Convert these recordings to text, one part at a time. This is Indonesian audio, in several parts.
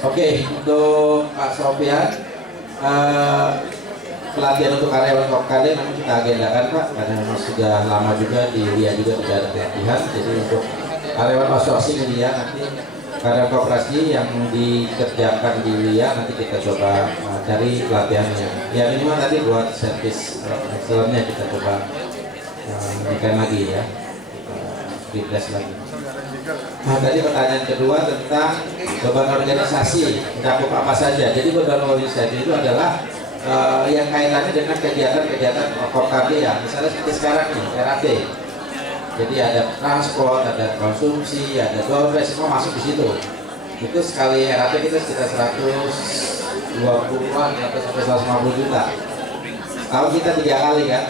Oke, untuk Pak Sofian, pelatihan untuk karyawan Kopkade memang kita agendakan Pak, karena memang sudah lama juga di LIA juga tidak ada pelatihan. Jadi untuk karyawan outsourcing LIA nanti karyawan koperasi yang dikerjakan di LIA nanti kita coba cari pelatihannya. Ya minimal tadi buat service excellence-nya kita coba berikan lagi ya, refresh lagi. Nah tadi pertanyaan kedua tentang beban organisasi mencakup apa saja. Jadi beban organisasi itu adalah yang kaitannya dengan kegiatan-kegiatan Kopkade ya. Misalnya seperti sekarang nih RAT. Jadi ada transport, ada konsumsi, ada doorway, semua masuk di situ. Itu sekali RAT kita sekitar 120-an atau sampai 150 juta. Tahun kita 3 kali kan.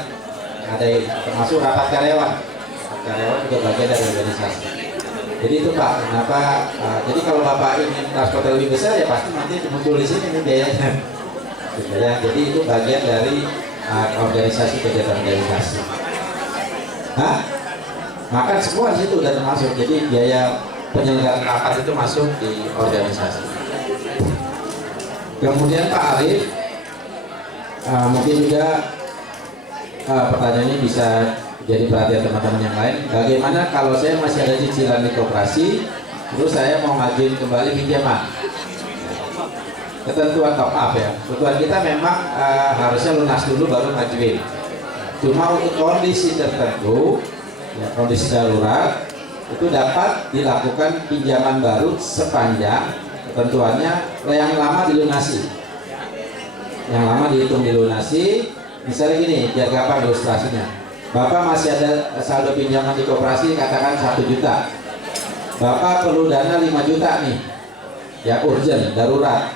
Ada termasuk rapat karyawan. Karyawan juga bagian dari organisasi. Jadi itu Pak, kenapa? Jadi kalau Bapak ingin transport lebih besar ya pasti nanti muncul di sini nih biayanya. Gitu ya. Jadi itu bagian dari organisasi, kegiatan organisasi. Hah? Makan semua di situ udah termasuk. Jadi biaya penyelenggaraan rapat itu masuk di organisasi. Kemudian Pak Arif, mungkin juga pertanyaannya bisa jadi perhatian teman-teman yang lain. Bagaimana kalau saya masih ada cicilan di koperasi, terus saya mau ngajuin kembali pinjaman? Ketentuan top up ya. Ketentuan kita memang harusnya lunas dulu baru ngajuin. Cuma untuk kondisi tertentu, ya, kondisi darurat itu dapat dilakukan pinjaman baru sepanjang ketentuannya yang lama dilunasi. Yang lama dihitung dilunasi. Misalnya gini, biar gampang ilustrasinya. Bapak masih ada saldo pinjaman di koperasi katakan 1 juta. Bapak perlu dana 5 juta nih. Ya urgent, darurat.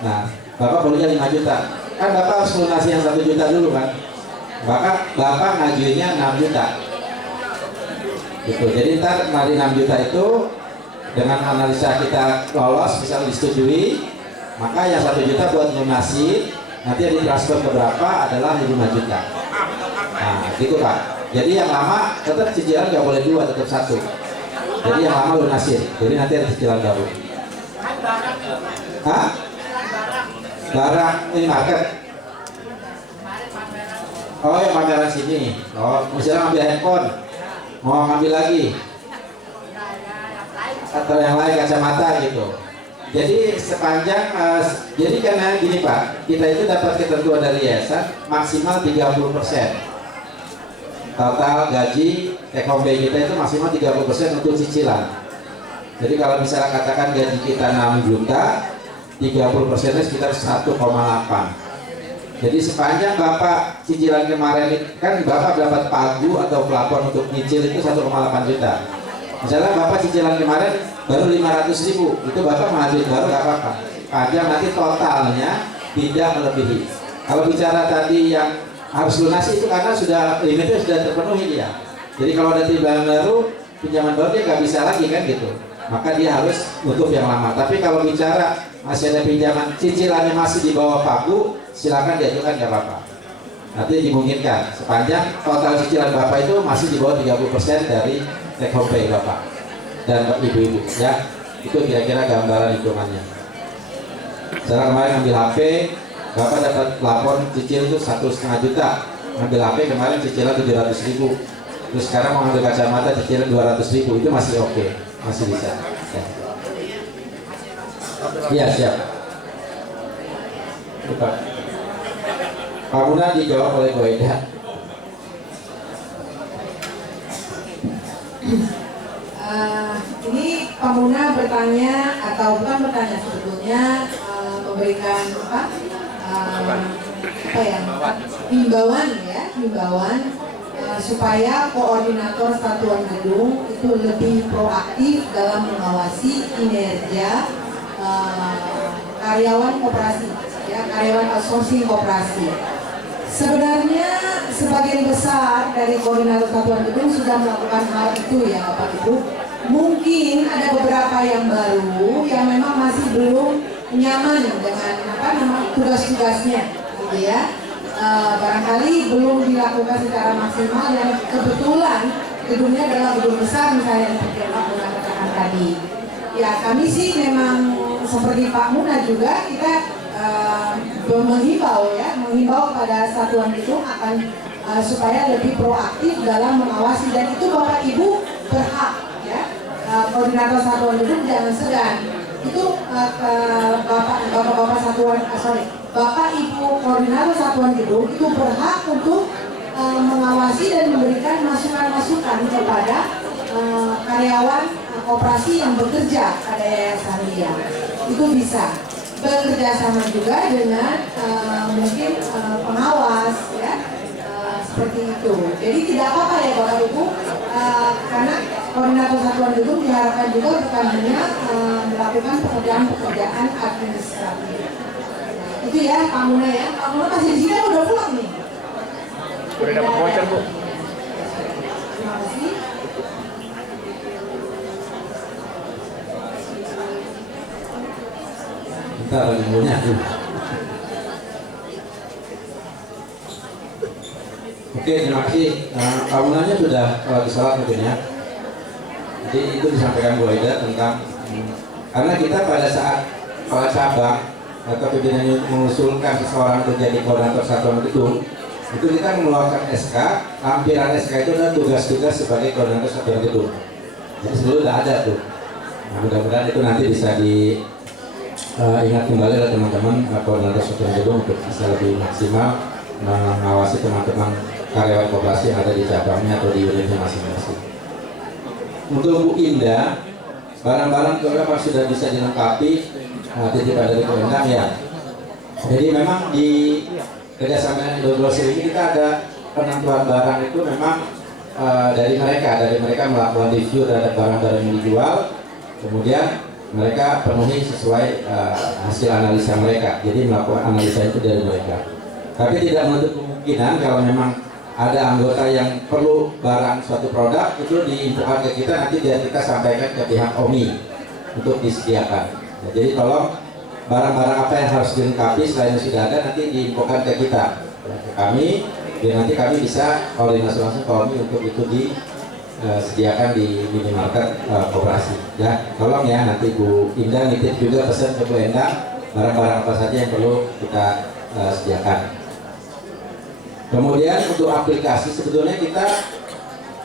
Nah, Bapak perlunya 5 juta. Kan Bapak harus lunasi yang 1 juta dulu kan. Bapak ngajuinnya 6 juta. Gitu. Jadi ntar dari 6 juta itu dengan analisa kita lolos, misalnya disetujui, maka yang 1 juta buat lunasi, nanti yang ditransfer ke berapa adalah 5 juta. Nah, gitu Pak. Jadi yang lama tetap cicilan nggak boleh 2, tetap 1. Jadi yang lama lunasin. Jadi nanti ada cicilan baru. Hah? Barang ini market. Oh yang pameran sini. Oh misalnya ngambil handphone, mau ngambil lagi, atau yang lain kacamata gitu. Jadi sepanjang, jadi karena gini Pak, kita itu dapat ketentuan dari yayasan maksimal 30%. Total gaji take home pay kita itu maksimal 30% untuk cicilan. Jadi kalau misalnya katakan gaji kita 6 juta, 30%-nya sekitar 1,8. Jadi sepanjang Bapak cicilan kemarin kan Bapak dapat pagu atau pelapor untuk nyicil itu 1,8 juta. Misalnya Bapak cicilan kemarin baru 500.000, itu Bapak mengajuin baru nggak apa-apa. Panjang nanti totalnya tidak melebihi. Kalau bicara tadi yang harus lunasi itu karena sudah limitnya sudah terpenuhi dia. Jadi kalau ada timbangan baru, pinjaman baru dia nggak bisa lagi kan gitu. Maka dia harus tutup yang lama. Tapi kalau bicara masih ada pinjaman cicilannya masih di bawah pagu, silakan diajukan nggak apa-apa. Nanti dimungkinkan sepanjang total cicilan Bapak itu masih di bawah 30% dari take home pay Bapak dan ibu-ibu ya. Itu kira-kira gambaran hitungannya. Sekarang kemarin ngambil HP, Bapak dapat pelapor cicil itu 1,5 juta. Ngambil HP kemarin cicilan 700.000. Terus sekarang mau ngambil kacamata cicilan 200.000, itu masih oke, masih bisa. Iya siap. Lupa. Pak Muna dijawab oleh Bu Eda. Ini Pak Muna bertanya atau bukan bertanya sebetulnya memberikan himbauan supaya koordinator satuan gedung itu lebih proaktif dalam mengawasi kinerja karyawan koperasi, ya, karyawan outsourcing koperasi. Sebenarnya sebagian besar dari koordinator satuan gedung sudah melakukan hal itu ya Bapak Ibu. Mungkin ada beberapa yang baru yang memang masih belum nyaman dengan tugas-tugasnya, gitu ya. Barangkali belum dilakukan secara maksimal dan kebetulan gedungnya adalah gedung besar misalnya seperti yang Pak Muna katakan tadi. Ya kami sih memang seperti Pak Muna juga kita menghimbau pada satuan itu akan supaya lebih proaktif dalam mengawasi, dan itu Bapak Ibu berhak ya, koordinator satuan itu jangan segan. Itu Bapak Ibu koordinator satuan gedung itu berhak untuk mengawasi dan memberikan masukan-masukan kepada karyawan koperasi yang bekerja pada Yayasan Lia. Itu bisa bekerja sama juga dengan mungkin pengawas ya, seperti itu. Jadi tidak apa-apa ya Bapak Ibu, karena koordinator satuan gedung diharapkan juga bukan hanya melakukan pekerjaan administratif. Itu ya Pak Muna ya. Pak Muna masih di sini udah pulang nih. Udah dapat voucher, Bu. Terima kasih. Kita lagi punya tuh. Oke, terima kasih. Bangunannya sudah disalat mungkin ya. Jadi itu disampaikan Bu Aida tentang karena kita pada saat kepala cabang atau pimpinan mengusulkan seseorang untuk jadi koordinator satuan gedung, itu kita mengeluarkan SK, lampiran SK itu adalah tugas-tugas sebagai koordinator satuan gedung. Jadi seluruh sudah ada tuh. Nah, mudah-mudahan itu nanti bisa diingat kembali oleh teman-teman koordinator satuan gedung untuk bisa lebih maksimal mengawasi teman-teman karyawan koperasi yang ada di cabangnya atau di unitnya masing-masing. Untuk Bu Indah, barang-barang kelengkapan sudah bisa dilengkapi titipan dari Bu Endang ya. Jadi memang di kerjasama dengan Indogrosir ini kita ada penentuan barang itu memang dari mereka melakukan review terhadap barang-barang yang dijual, kemudian mereka penuhi sesuai hasil analisa mereka. Jadi melakukan analisa itu dari mereka. Tapi tidak menutup kemungkinan kalau memang ada anggota yang perlu barang suatu produk itu diinfokan ke kita, nanti biar kita sampaikan ke pihak OMI untuk disediakan. Nah, jadi tolong barang-barang apa yang harus dilengkapi selain yang sudah ada nanti diinfokan ke kita, ke kami, biar nanti kami bisa koordinasi langsung ke OMI untuk itu disediakan di minimarket koperasi. Ya, tolong ya nanti Bu Indah nitip juga pesan ke Bu Endang barang-barang apa saja yang perlu kita sediakan. Kemudian untuk aplikasi sebetulnya kita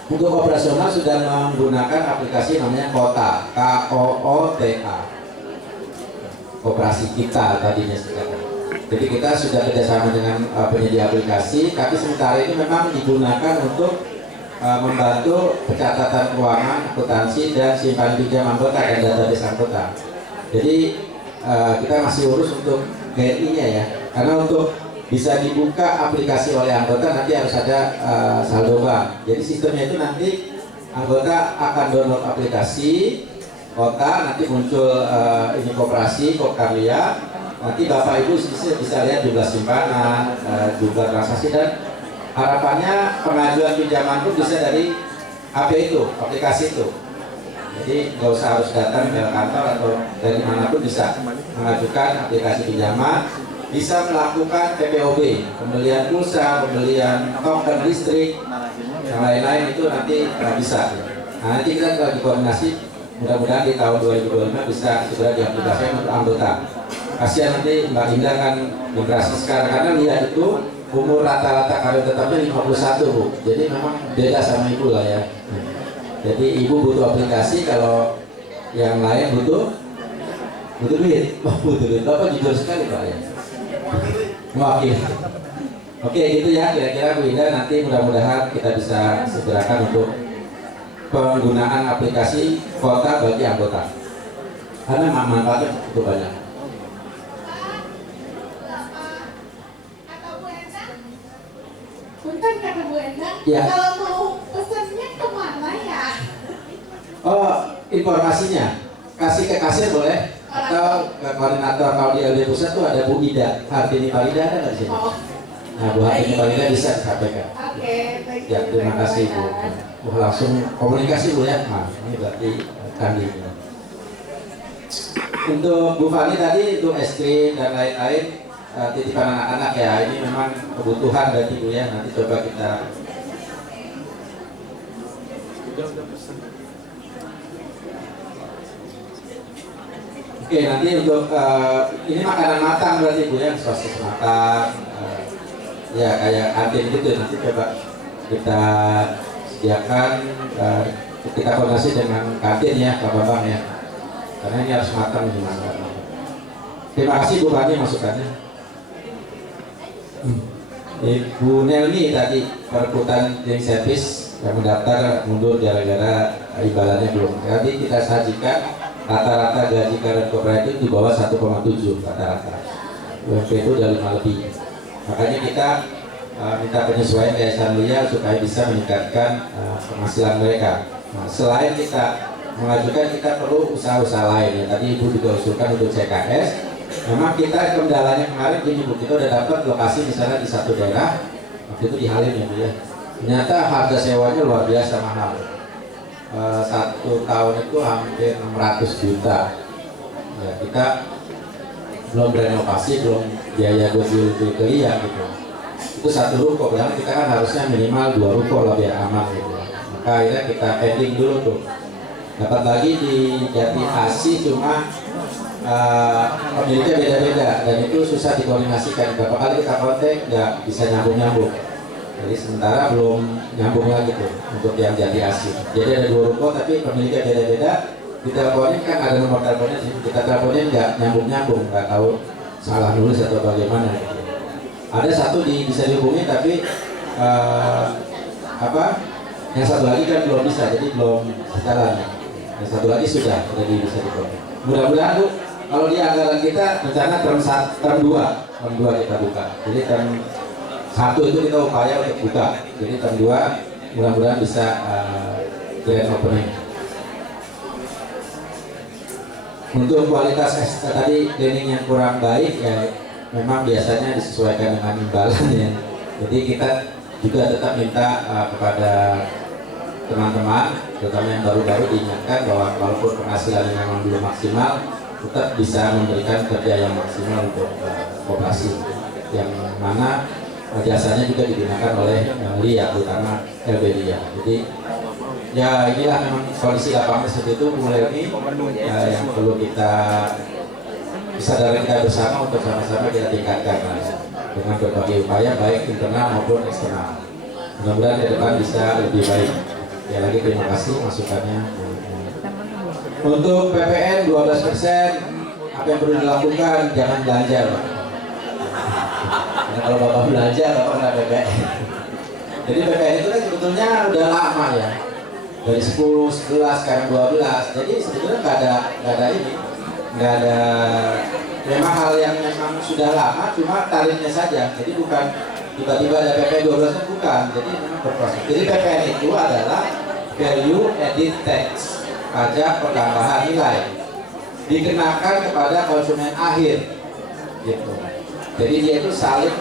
untuk operasional sudah menggunakan aplikasi namanya Koota, KOOTA, Koperasi Kita tadinya sekarang. Jadi kita sudah kerjasama dengan penyedia aplikasi, tapi sementara ini memang digunakan untuk membantu pencatatan keuangan, akuntansi dan simpan pinjam anggota dan database anggota. Jadi kita masih urus untuk GRI-nya ya, karena untuk bisa dibuka aplikasi oleh anggota nanti harus ada saldo bank. Jadi sistemnya itu nanti anggota akan download aplikasi Koota, nanti muncul ini koperasi, Kopkarya. Nanti Bapak Ibu bisa lihat jumlah simpanan, jumlah transaksi, dan harapannya pengajuan pinjaman pun bisa dari HP itu, aplikasi itu. Jadi nggak usah harus datang ke kantor atau dari manapun bisa mengajukan aplikasi pinjaman. Bisa melakukan PPOB, pembelian pulsa, pembelian token listrik, yang lain-lain itu nanti bisa. Nah, nanti kita lagi koordinasi, mudah-mudahan di tahun 2025 bisa segera diaplikasikan untuk anggota. Kasihan nanti Mbak Indah kan migrasi sekarang, karena lihat itu umur rata-rata karyawan tetapnya 51 Bu, jadi memang beda sama ibu lah ya. Jadi ibu butuh aplikasi, kalau yang lain butuh duit. Butuh duit, Bapak jujur sekali Pak ya. Mewakili. Oke, gitu ya kira-kira Bu Indah, nanti mudah-mudahan kita bisa segerakan untuk penggunaan aplikasi Koota bagi anggota, karena manfaatnya cukup banyak. Punten kata Bu Endang, Ya. kalau mau pesannya kemana ya? Oh, informasinya kasih ke kasir boleh, atau ke koordinator. Kalau di LB pusat tuh ada Bu Ida Hartini Parida, ada nggak di sini? Oh, Nah, Bu Hartini Parida bisa disampaikan. oke, thank you. Ya, terima kasih Bu. Langsung komunikasi Bu ya. Nah, ini berarti Kandi. Untuk Bu Fani tadi untuk es krim dan lain-lain, titipan anak-anak ya, ini memang kebutuhan berarti Bu ya. Nanti coba kita Oke, nanti untuk ini makanan matang berarti Bu ya, sosis matang, ya kayak kantin gitu. Nanti coba kita sediakan, kita koordinasi dengan kantin ya Pak Bambang ya, karena ini harus matang ini makanan. Terima kasih Bu Bani masukannya. Ibu Nelmi tadi perebutan cleaning service yang mendaftar mundur gara-gara imbalannya belum. Tadi kita sajikan rata-rata gaji karyawan kooperatif di bawah 1,7 rata-rata. UMP itu udah 5 lebih. Makanya kita minta penyesuaian yayasan Lia supaya bisa meningkatkan penghasilan mereka. Nah, selain kita mengajukan, kita perlu usaha-usaha lain. Ya, tadi Ibu juga usulkan untuk CKS. Memang kita kendalanya kemarin gini Bu, kita udah dapat lokasi misalnya di satu daerah, waktu itu di Halim ya Bu ya. Ternyata harga sewanya luar biasa mahal. 1 tahun itu hampir 600 juta. Ya, kita belum renovasi, belum biaya goodwill ya gitu. Itu 1 ruko, padahal kita kan harusnya minimal 2 ruko lah biar aman gitu. Maka akhirnya kita pending dulu tuh. Dapat lagi di Jati Asih cuma pemiliknya beda-beda dan itu susah dikoordinasikan. Berapa kali kita kontak nggak bisa nyambung-nyambung. Jadi sementara belum nyambung lagi tuh untuk yang Jati Asih. Jadi ada 2 ruko tapi pemiliknya beda-beda. Diteleponin kan ada nomor teleponnya, kita teleponin nggak nyambung-nyambung, nggak tahu salah nulis atau bagaimana. Ada 1 bisa dihubungi tapi yang 1 lagi kan belum bisa, jadi belum jalan. Yang 1 lagi sudah bisa dihubungi. Mudah-mudahan Bu, kalau di anggaran kita rencana term 2 kita buka. Jadi term 1 itu kita upaya untuk buka. Jadi term 2 mudah-mudahan bisa grand opening. Untuk kualitas tadi cleaning yang kurang baik ya memang biasanya disesuaikan dengan imbalan ya. Jadi kita juga tetap minta kepada teman-teman, terutama yang baru-baru diingatkan bahwa walaupun penghasilannya memang belum maksimal, tetap bisa memberikan kerja yang maksimal untuk koperasi, yang mana jasanya juga digunakan oleh Lia, terutama LB Lia. Jadi ya inilah memang kondisi lapangan seperti itu mulai ini yang perlu kita kesadaran kita bersama untuk sama-sama kita tingkatkan dengan berbagai upaya baik internal maupun eksternal. Mudah-mudahan ke depan bisa lebih baik. Ya lagi terima kasih masukannya. Untuk PPN 12%, apa yang perlu dilakukan? Jangan belanja Pak. Karena kalau Bapak belanja, Bapak nggak PPN. Jadi PPN itu kan sebetulnya udah lama ya. Dari 10, 11, sekarang 12. Jadi sebetulnya nggak ada ini. Nggak ada, memang hal yang memang sudah lama, cuma tarifnya saja. Jadi bukan tiba-tiba ada PPN 12 nya bukan, jadi memang berproses. Jadi PPN itu adalah value added tax, pajak pertambahan nilai, dikenakan kepada konsumen akhir, gitu. Jadi dia itu salib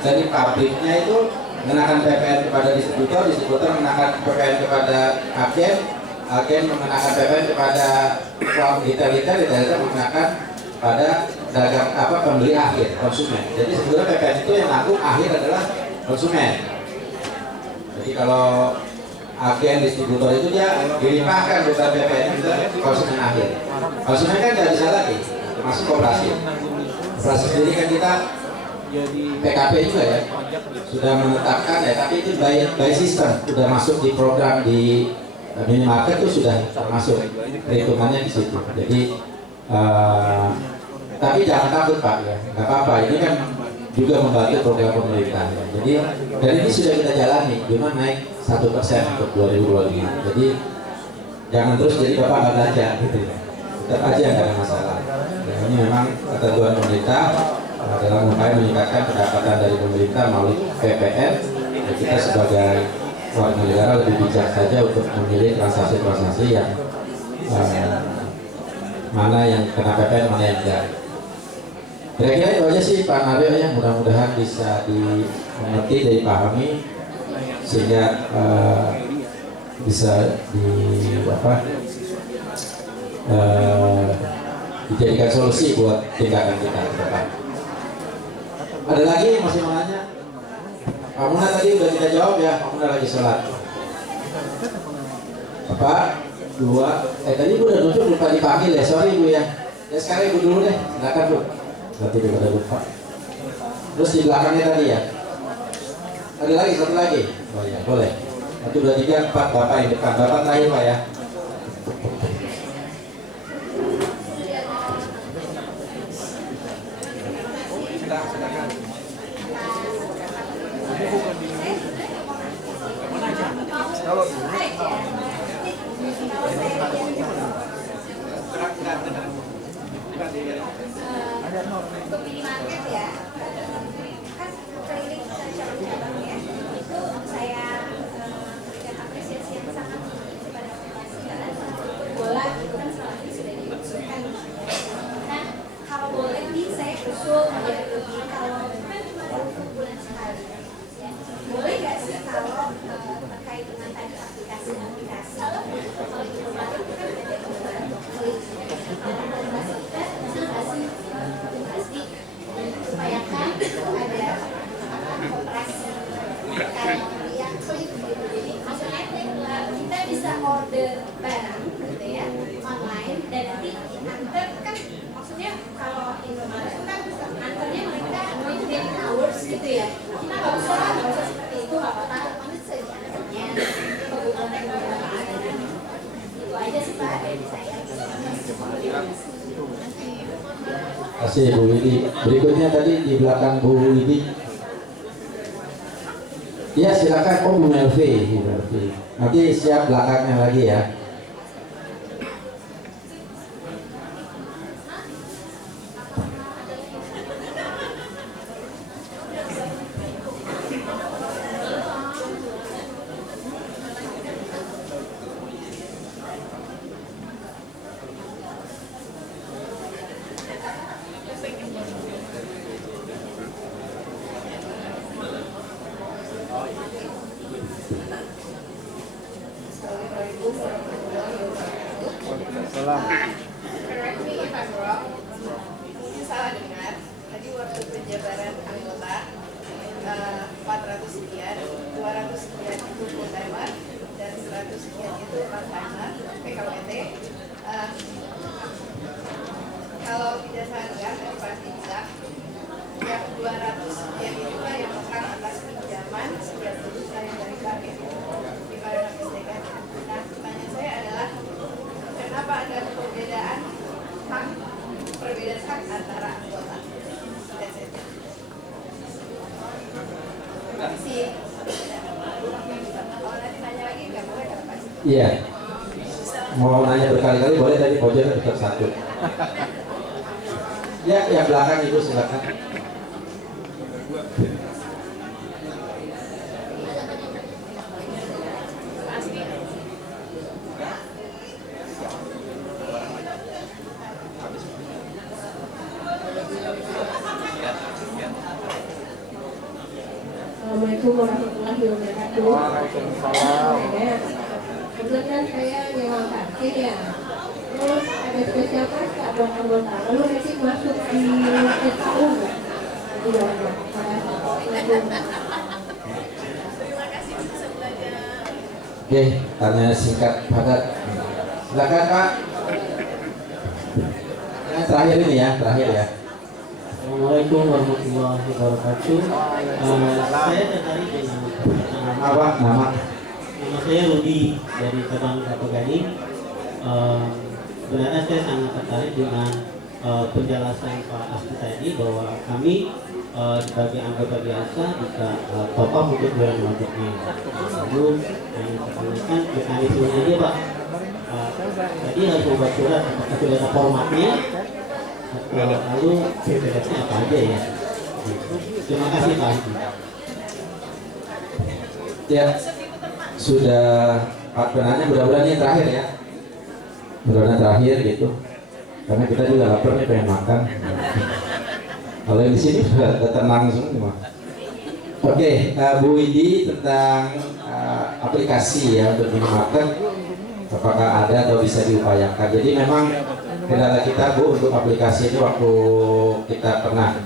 dari pabriknya itu mengenakan PPN kepada distributor mengenakan PPN kepada agen mengenakan PPN kepada retail mengenakan pada dagang pembeli akhir, konsumen. Jadi sebetulnya PPN itu yang nanggung akhir adalah konsumen. Jadi kalau agen distributor itu dia dilimpahkan bukan PPN ke konsumen akhir. Konsumen kan nggak bisa lagi, termasuk koperasi. Koperasi sendiri kan kita PKP juga ya, sudah menetapkan ya, tapi itu by system, sudah masuk di program di minimarket itu sudah termasuk perhitungannya di situ. Jadi tapi jangan takut Pak ya, nggak apa-apa. Ini kan juga membantu program pemerintah. Ya. Jadi dan ini sudah kita jalani, cuma naik 1% untuk 2025. Jadi jangan terus jadi Bapak nggak belanja gitu ya. Tetap aja nggak ada masalah. Ya, ini memang ketentuan pemerintah dalam upaya meningkatkan pendapatan dari pemerintah melalui PPN. Ya, kita sebagai warga negara lebih bijak saja untuk memilih transaksi-transaksi yang mana yang kena PPN, mana yang enggak. Kira-kira itu aja sih Pak Nario ya, mudah-mudahan bisa dimengerti, dipahami sehingga bisa dijadikan solusi buat tindakan kita ke depan. Ada lagi yang masih mau nanya? Pak Muna tadi udah kita jawab ya, Pak Muna lagi sholat. Bapak, 2, tadi Bu udah nunjuk lupa dipanggil ya, sorry Bu ya. Ya sekarang ibu dulu deh, silakan bu. Nanti daripada lupa. Terus di belakangnya tadi ya. Ada lagi, satu lagi. Oh ya, boleh. 1, 2, 3, 4, bapak yang depan. Bapak terakhir pak ya. Untuk minimarket ya, kan keliling ke cabang-cabang ya, itu saya berikan apresiasi yang sangat tinggi kepada operasi karena untuk bola itu kan selama ini sudah diusulkan. Nah, kalau boleh nih saya usul menjadi lebih kalau kan cuma 20 bulan sekali. Ya. Boleh nggak sih kalau terkait dengan tadi aplikasi-aplikasi, kalau itu kemarin kan ada keliling upayakan ada operasi kayak yang klik gitu. Jadi maksudnya kita bisa order barang gitu ya online dan nanti antar kan maksudnya kalau Indomaret kan antarnya mereka 28 hours gitu ya. Kita nggak usah seperti itu, nggak apa-apa, nanti sejajarnya kebutuhan yang ada. Itu aja sih Pak dari saya. Kasih Bu Widi. Berikutnya tadi di belakang Bu Widi. Ya silakan. Oh Bu Melvi. Nanti siap belakangnya lagi ya. Correct me if I'm wrong. Mungkin salah dengar. Tadi waktu penjabaran anggota 400 sekian, 200 sekian itu full timer dan 100 sekian itu part timer PKWT. Kalau tidak salah dengar tadi pasti bilang yang 200 sekian itu lah yang akan atas pinjaman sekian juta yang dari bank itu. Di mana misalkan. Nah, pertanyaan saya adalah kenapa ada perbedaan hak antara anggota? That's it. Sih. Kalau nanti nanya lagi nggak boleh kan Pak? Iya. Mau nanya berkali-kali boleh, tadi pojoknya tetap satu. Ya, yang belakang Ibu silakan. Assalamualaikum warahmatullahi wabarakatuh. Waalaikumsalam. Kebetulan kan saya nyewa parkir ya. Terus ada spesial pas Kak buat anggota. Lalu nanti masuk di SKU nggak? Iya, Oke, tanya singkat padat. Silakan Pak. Yang terakhir ini ya, terakhir ya. Assalamualaikum warahmatullahi wabarakatuh. Saya tertarik dengan Apa nama? nama saya Rudi dari cabang Kelapa Gading. Sebenarnya saya sangat tertarik dengan penjelasan Pak Asti tadi bahwa kami sebagai anggota biasa bisa top up untuk bulan wajibnya. Lalu yang ditanyakan mekanismenya aja Pak. Tadi harus membuat surat, apakah sudah ada formatnya? Lalu PPS-nya apa aja ya? Terima kasih Pak Asti. Ya, sudah Pak penanya, mudah-mudahan ini terakhir ya. Mudah-mudahan terakhir gitu. Karena kita juga lapar nih, pengen makan. Kalau yang di sini sudah tenang semua. Oke, Bu Widi tentang aplikasi ya untuk minimarket, apakah ada atau bisa diupayakan. Jadi memang kendala kita Bu untuk aplikasi ini waktu kita pernah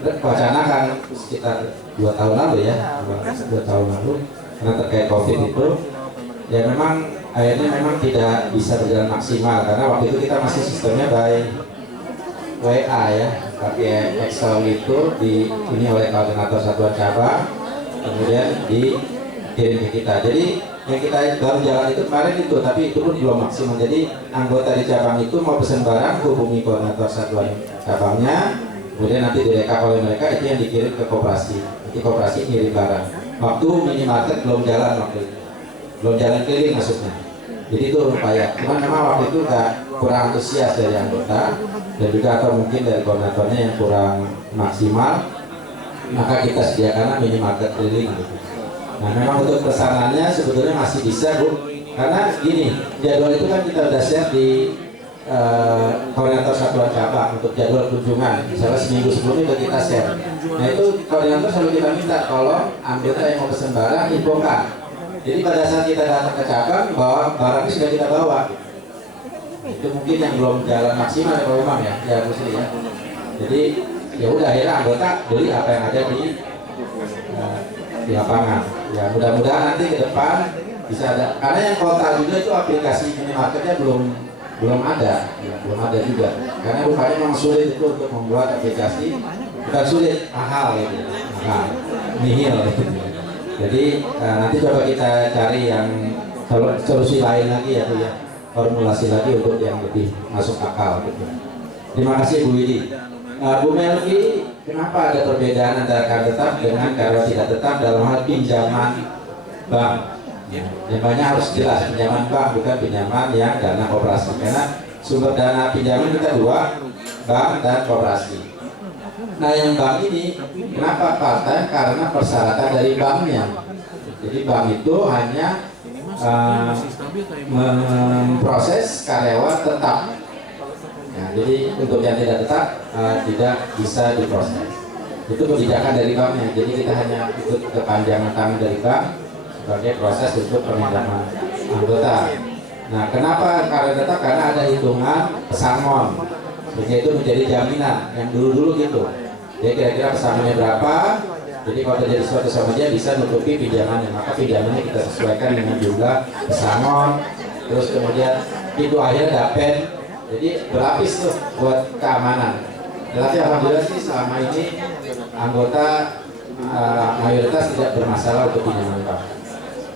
wacanakan sekitar 2 tahun lalu ya, 2 tahun lalu karena terkait COVID itu ya memang akhirnya memang tidak bisa berjalan maksimal karena waktu itu kita masih sistemnya by WA ya, pakai Excel itu ini oleh koordinator satuan cabang, kemudian dikirim ke kita. Jadi yang kita baru jalan itu kemarin itu, tapi itu pun belum maksimal. Jadi anggota di cabang itu mau pesan barang hubungi koordinator satuan cabangnya, kemudian nanti direkap oleh mereka, itu yang dikirim ke koperasi. Nanti koperasi kirim barang. Waktu minimarket belum jalan waktu itu, belum jalan keliling maksudnya. Jadi itu upaya. Cuman memang waktu itu kurang antusias dari anggota dan juga atau mungkin dari koordinatornya yang kurang maksimal, maka kita sediakan minimarket keliling gitu. Nah memang untuk pesanannya sebetulnya masih bisa Bu, karena gini, jadwal itu kan kita udah share di koordinator satuan cabang untuk jadwal kunjungan, misalnya seminggu sebelumnya udah kita share. Nah itu koordinator selalu kita minta kalau anggota yang mau pesan barang infokan. Jadi pada saat kita datang ke cabang, bahwa barangnya sudah kita bawa. Itu mungkin yang belum jalan maksimal ya Pak Umam ya Bu Sri ya. Jadi ya udah akhirnya anggota beli apa yang ada di lapangan. Ya mudah-mudahan nanti ke depan bisa ada. Karena yang kota juga itu aplikasi minimarketnya belum ada, ya, belum ada juga. Karena rupanya memang sulit itu untuk membuat aplikasi, bukan sulit, mahal gitu, mahal, nihil gitu. Jadi nanti coba kita cari yang solusi lain lagi ya Bu ya, formulasi lagi untuk yang lebih masuk akal gitu. Terima kasih Bu Widi. Bu Melki, kenapa ada perbedaan antara karyawan tetap dengan karyawan tidak tetap dalam hal pinjaman bank? Pinjamannya harus jelas, pinjaman bank bukan pinjaman yang dana koperasi, karena sumber dana pinjaman kita dua, bank dan koperasi. Nah yang bank ini kenapa part-time? Karena persyaratan dari banknya. Jadi bank itu hanya memproses karyawan tetap. Ya, jadi untuk yang tidak tetap tidak bisa diproses. Itu kebijakan dari banknya. Jadi kita hanya ikut kepanjangan tangan dari bank sebagai proses untuk peminjaman anggota. Nah, kenapa karyawan tetap? Karena ada hitungan pesangon, sehingga itu menjadi jaminan yang dulu gitu. Jadi kira-kira pesangonnya berapa? Jadi kalau terjadi sesuatu sama dia bisa nutupi pinjamannya, maka pinjamannya kita sesuaikan dengan jumlah pesangon. Terus kemudian itu akhirnya dapen. Jadi berlapis tuh buat keamanan. Tetapi alhamdulillah sih selama ini anggota mayoritas tidak bermasalah untuk pinjaman bank.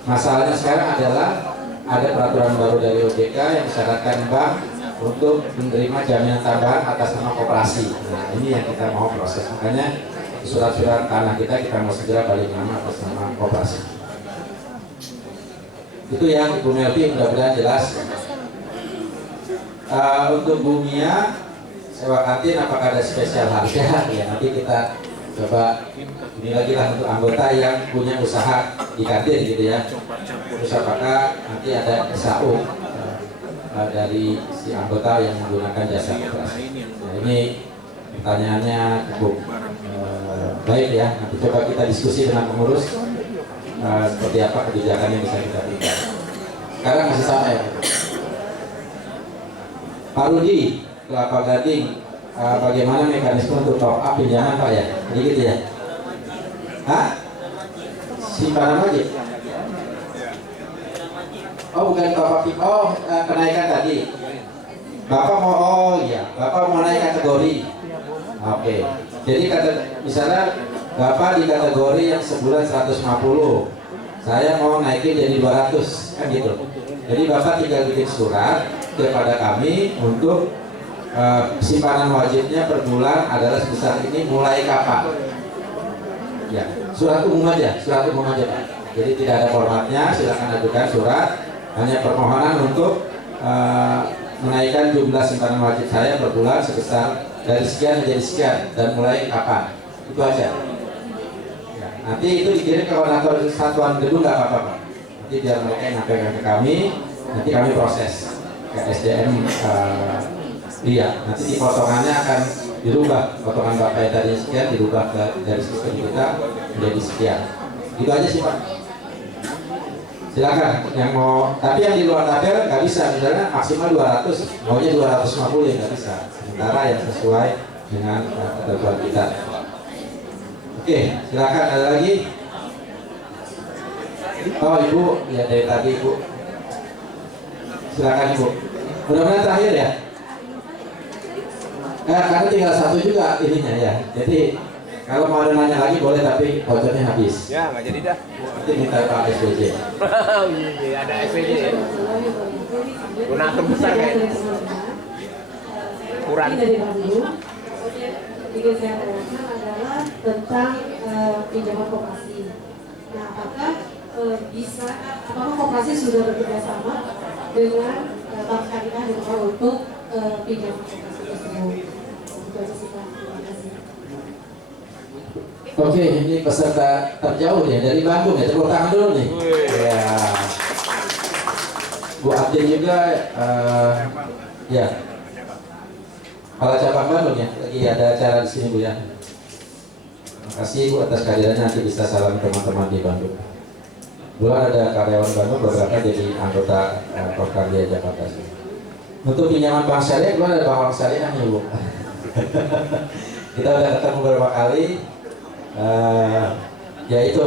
Masalahnya sekarang adalah ada peraturan baru dari OJK yang mensyaratkan bank untuk menerima jaminan tambahan atas nama koperasi. Nah ini yang kita mau proses, makanya surat-surat tanah kita mau segera balik nama atas nama koperasi. Itu yang Ibu Melvi mudah-mudahan jelas. Untuk Bu Mia sewa kantin apakah ada spesial harga? Ya nanti kita coba ini lagi lah untuk anggota yang punya usaha di kantin gitu ya. Terus apakah nanti ada SAU dari si anggota yang menggunakan jasa koperasi? Nah, ini pertanyaannya cukup baik ya. Nanti coba kita diskusi dengan pengurus seperti apa kebijakan yang bisa kita berikan. Sekarang masih sama ya Pak Rudi, Kelapa Gading, bagaimana mekanisme untuk top up pinjaman Pak ya? Jadi gitu ya? Hah? Simpanan wajib? Oh bukan top up, oh kenaikan tadi. Bapak mau, oh iya, Bapak mau naik kategori. Oke. Jadi misalnya Bapak di kategori yang sebulan 150, saya mau naikin jadi 200, kan gitu. Jadi Bapak tinggal bikin surat kepada kami untuk simpanan wajibnya per bulan adalah sebesar ini, mulai kapan? Ya, surat umum aja Pak. Jadi tidak ada formatnya, silakan ajukan surat, hanya permohonan untuk menaikkan jumlah simpanan wajib saya per bulan sebesar dari sekian menjadi sekian dan mulai kapan? Itu aja. Ya, nanti itu dikirim ke koordinator satuan gedung nggak apa-apa Pak. Nanti biar mereka nyampaikan ke kami, nanti kami proses ke SDM dia. Nanti di potongannya akan dirubah, potongan Bapak yang tadi sekian dirubah dari sistem kita menjadi sekian. Itu aja sih Pak. Silakan yang mau, tapi yang di luar tabel nggak bisa, misalnya maksimal 200, maunya 250 ya nggak bisa. Sementara yang sesuai dengan ketentuan kita. Oke, silakan ada lagi. Oh Ibu, ya dari tadi Ibu. Silakan Ibu. Mudah-mudahan terakhir ya. Karena tinggal satu juga ininya ya. Jadi kalau mau ada nanya lagi boleh, tapi vouchernya habis. Ya, nggak jadi dah. Nanti minta Pak SBJ. Oh iya, ada SPJ ya. Donatur besar kayak. Kurang. Ini dari Bandung. Yang saya tanyakan adalah tentang pinjaman koperasi. Nah, apakah apakah koperasi sudah bekerja sama dengan bank syariah dan untuk pinjaman koperasi tersebut? Itu aja sih Pak. Terima kasih. Oke, ini peserta terjauh ya dari Bandung ya. Tepuk tangan dulu nih. Ya. Bu Abdin juga ya. Kepala cabang Bandung ya. Lagi ada acara di sini Bu ya. Terima kasih Bu atas kehadirannya, nanti bisa salam teman-teman di Bandung. Kebetulan ada karyawan Bandung beberapa jadi anggota Korkardia Jakarta. Untuk pinjaman bank syariah, kebetulan ada bank syariah nih Bu. Kita udah ketemu beberapa kali. Yaitu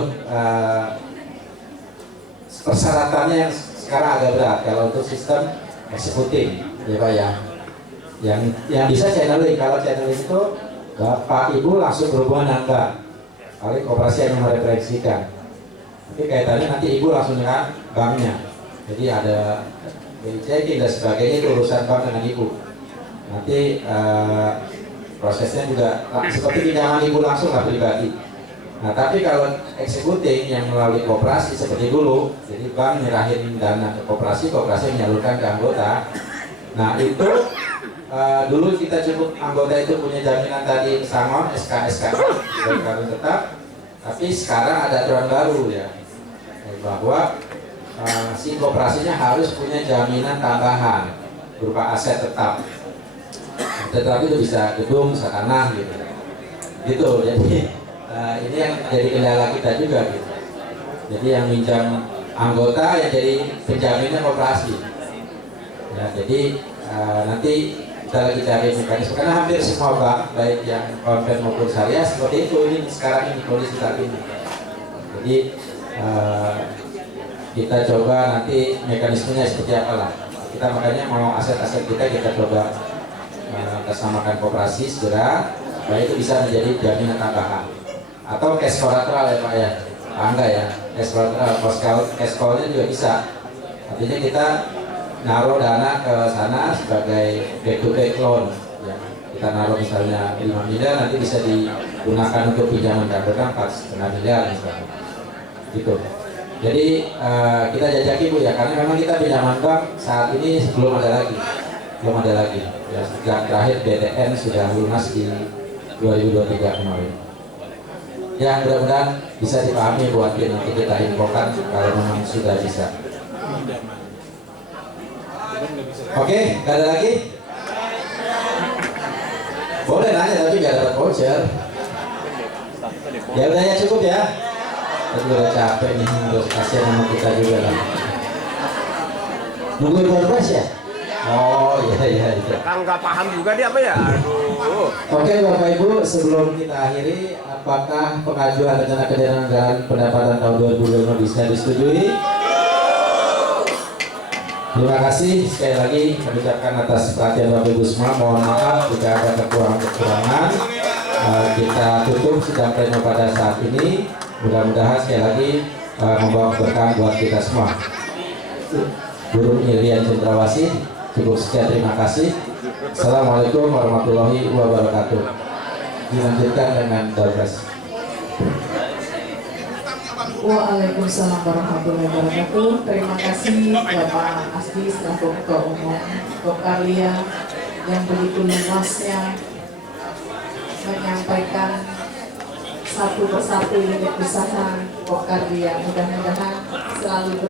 persyaratannya yang sekarang agak berat kalau untuk sistem eksekutif ya Pak ya, yang bisa channeling. Kalau channeling itu Bapak Ibu langsung berhubungan dengan bank, kali koperasi hanya mereferensikan, tapi kaitannya nanti Ibu langsung dengan banknya, jadi ada checking dan sebagainya, itu urusan bank dengan Ibu. Nanti prosesnya juga seperti pinjaman Ibu langsung lah pribadi. Nah, tapi kalau eksekutif yang melalui koperasi seperti dulu, jadi bank nyerahin dana ke koperasi, koperasi menyalurkan ke anggota. Nah, itu dulu kita cukup anggota itu punya jaminan tadi sangon, SK kawin tetap, tapi sekarang ada aturan baru ya, bahwa si koperasinya harus punya jaminan tambahan berupa aset tetap. Tetapi itu bisa gedung, bisa tanah gitu. Gitu. Jadi ini yang jadi kendala kita juga gitu. Jadi yang minjam anggota yang jadi penjaminnya koperasi. Ya, jadi nanti kita lagi cari mekanisme, karena hampir semua bank baik yang konven maupun syariah seperti itu ini sekarang ini kondisi saat ini. Jadi kita coba nanti mekanismenya seperti apa lah. Kita makanya mau aset-aset kita coba atasnamakan koperasi segera, supaya itu bisa menjadi jaminan tambahan atau cash collateral ya Pak ya, enggak ya, cash collateral, cash call-nya juga bisa. Artinya kita naruh dana ke sana sebagai back to back loan ya. Kita naruh misalnya 5 miliar, nanti bisa digunakan untuk pinjaman jangka 4,5 miliar misalnya gitu. Jadi kita jajaki Bu ya, karena memang kita pinjaman bank saat ini belum ada lagi ya. Sejak terakhir BTN sudah lunas di 2023 kemarin ya. Mudah-mudahan bisa dipahami buat nanti kita infokan kalau memang sudah bisa. Oke, gak ada lagi? Boleh nanya tapi gak dapat voucher. Ya udah ya, cukup ya. Tapi udah capek nih, harus kasihan sama kita juga lah. Nunggu informasi ya? Oh iya. Kan nggak paham juga dia apa ya? Aduh. Oke Bapak Ibu, sebelum kita akhiri, apakah pengajuan rencana kendaraan anggaran pendapatan tahun 2025 bisa disetujui? Terima kasih sekali lagi kami ucapkan atas perhatian Bapak Ibu semua. Mohon maaf jika ada kekurangan. Kita tutup sidang pleno pada saat ini. Mudah-mudahan sekali lagi membawa keberkahan buat kita semua. Guru Irian Cendrawasih. Cukup sekian, terima kasih. Assalamualaikum warahmatullahi wabarakatuh. Dilanjutkan dengan Dawes. Waalaikumsalam warahmatullahi wabarakatuh. Terima kasih Bapak Asdi selaku Ketua Umum Korkardia yang begitu luasnya menyampaikan satu persatu unit usaha Korkardia. Mudah-mudahan selalu